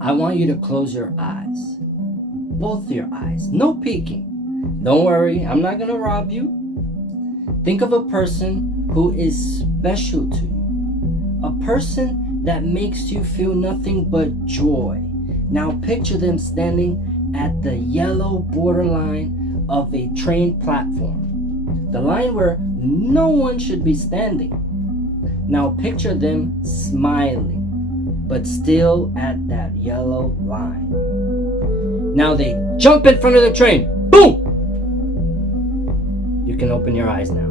I want you to close your eyes. Both your eyes. No peeking. Don't worry, I'm not gonna rob you. Think of a person who is special to you. A person that makes you feel nothing but joy. Now picture them standing at the yellow borderline of a train platform. The line where no one should be standing. Now picture them smiling, but still at that yellow line. Now they jump in front of the train. Boom! You can open your eyes now.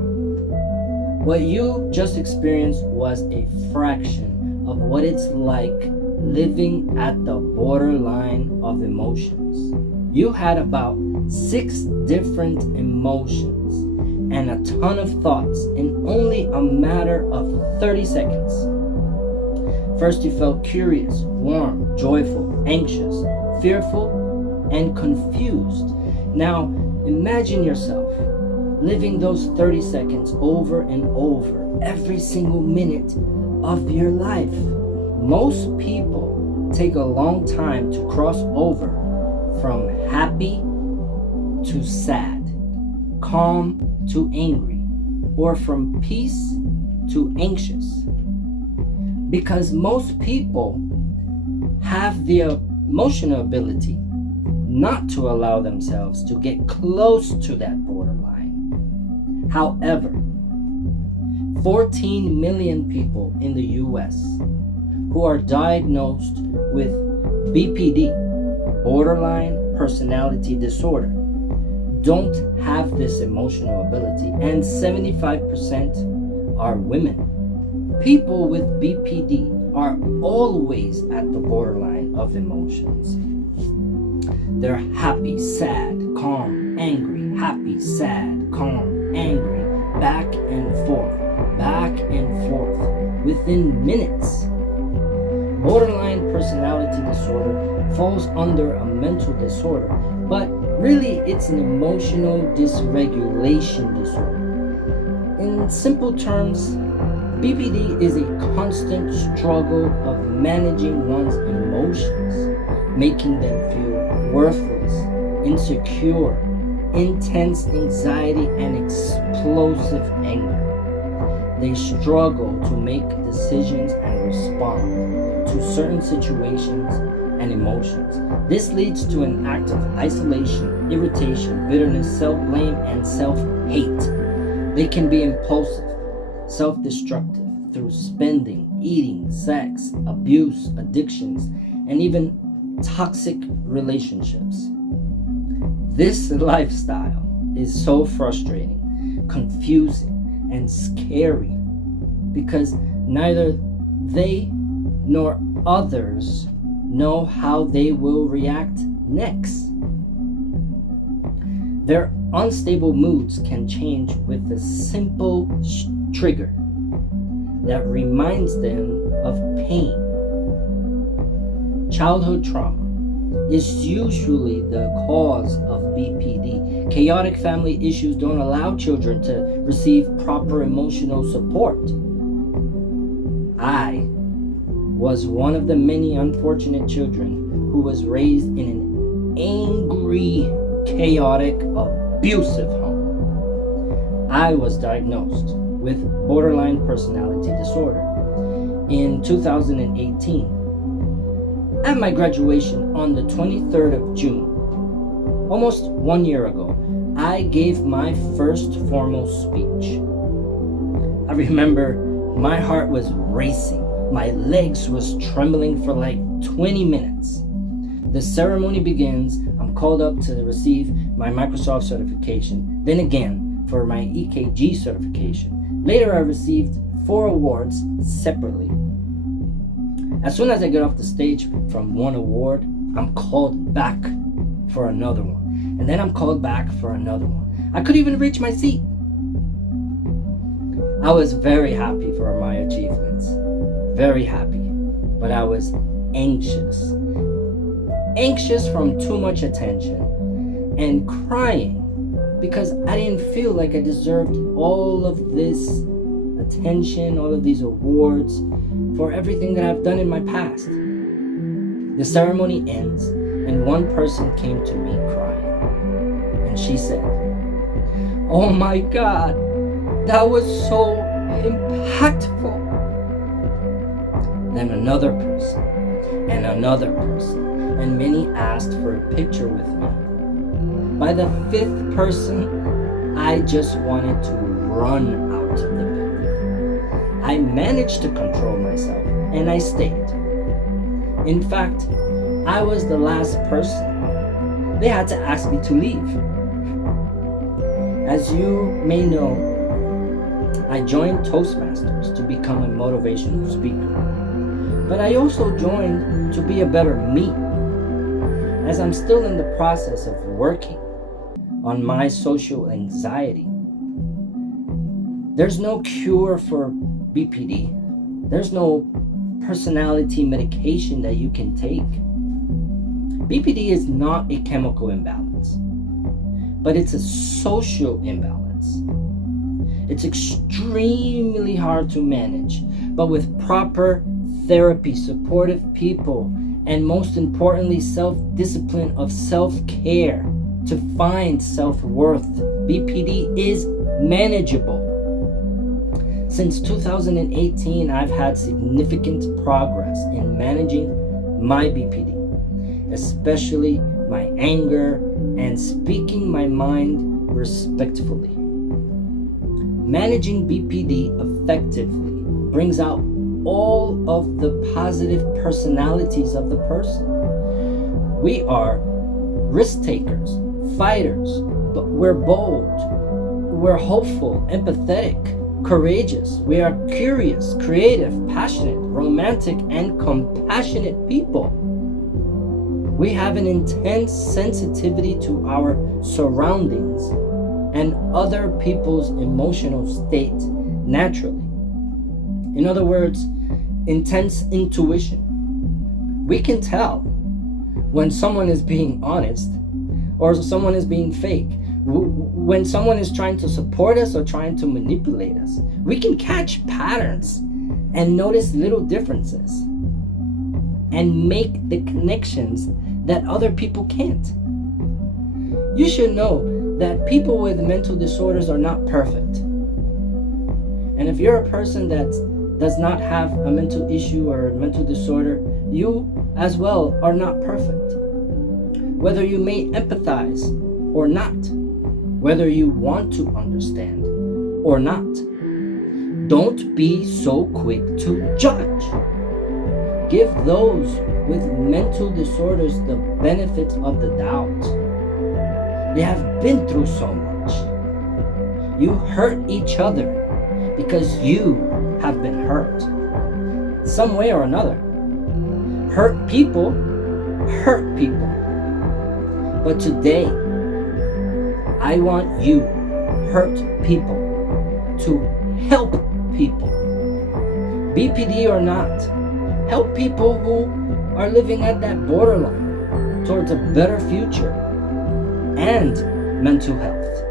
What you just experienced was a fraction of what it's like living at the borderline of emotions. You had about 6 different emotions and a ton of thoughts in only a matter of 30 seconds. First, you felt curious, warm, joyful, anxious, fearful, and confused. Now, imagine yourself living those 30 seconds over and over every single minute of your life. Most people take a long time to cross over from happy to sad, calm to angry, or from peace to anxious. Because most people have the emotional ability not to allow themselves to get close to that borderline. However, 14 million people in the U.S. who are diagnosed with BPD, borderline personality disorder, don't have this emotional ability, and 75% are women. People with BPD are always at the borderline of emotions. They're happy, sad, calm, angry, happy, sad, calm, angry, back and forth, within minutes. Borderline personality disorder falls under a mental disorder, but really it's an emotional dysregulation disorder. In simple terms, BPD is a constant struggle of managing one's emotions, making them feel worthless, insecure, intense anxiety, and explosive anger. They struggle to make decisions and respond to certain situations and emotions. This leads to an act of isolation, irritation, bitterness, self-blame, and self-hate. They can be impulsive, self-destructive through spending, eating, sex, abuse, addictions, and even toxic relationships. This lifestyle is so frustrating, confusing, and scary because neither they nor others know how they will react next. Their unstable moods can change with a simple trigger that reminds them of pain. Childhood trauma is usually the cause of BPD. Chaotic family issues don't allow children to receive proper emotional support. I was one of the many unfortunate children who was raised in an angry, chaotic, abusive home. I was diagnosed with borderline personality disorder in 2018. At my graduation on the 23rd of June, almost 1 year ago, I gave my first formal speech. I remember my heart was racing. My legs was trembling for like 20 minutes. The ceremony begins. I'm called up to receive my Microsoft certification, then again for my EKG certification. Later, I received 4 awards separately. As soon as I get off the stage from one award, I'm called back for another one. And then I'm called back for another one. I couldn't even reach my seat. I was very happy for my achievements. Very happy. But I was anxious. Anxious from too much attention. And crying because I didn't feel like I deserved all of this attention, all of these awards for everything that I've done in my past. The ceremony ends, and one person came to me crying, and she said, "Oh my God, that was so impactful." Then another person, and another person, and many asked for a picture with me. By the fifth person, I just wanted to run out of the building. I managed to control myself, and I stayed. In fact, I was the last person. They had to ask me to leave. As you may know, I joined Toastmasters to become a motivational speaker. But I also joined to be a better me, as I'm still in the process of working on my social anxiety. There's no cure for BPD. There's no personality medication that you can take. BPD is not a chemical imbalance, but it's a social imbalance. It's extremely hard to manage, but with proper therapy, supportive people, and most importantly, self-discipline of self-care to find self-worth, BPD is manageable. Since 2018, I've had significant progress in managing my BPD, especially my anger and speaking my mind respectfully. Managing BPD effectively brings out all of the positive personalities of the person. We are risk takers, fighters, but we're bold, we're hopeful, empathetic, courageous. We are curious, creative, passionate, romantic, and compassionate people. We have an intense sensitivity to our surroundings and other people's emotional state naturally. In other words, intense intuition. We can tell when someone is being honest or someone is being fake. When someone is trying to support us or trying to manipulate us. We can catch patterns and notice little differences and make the connections that other people can't. You should know that people with mental disorders are not perfect. And if you're a person that does not have a mental issue or a mental disorder, you as well are not perfect. Whether you may empathize or not, whether you want to understand or not, don't be so quick to judge. Give those with mental disorders the benefit of the doubt. They have been through so much. You hurt each other because you have been hurt some way or another. Hurt people hurt people. But today, I want you, hurt people, to help people. BPD or not, help people who are living at that borderline towards a better future and mental health.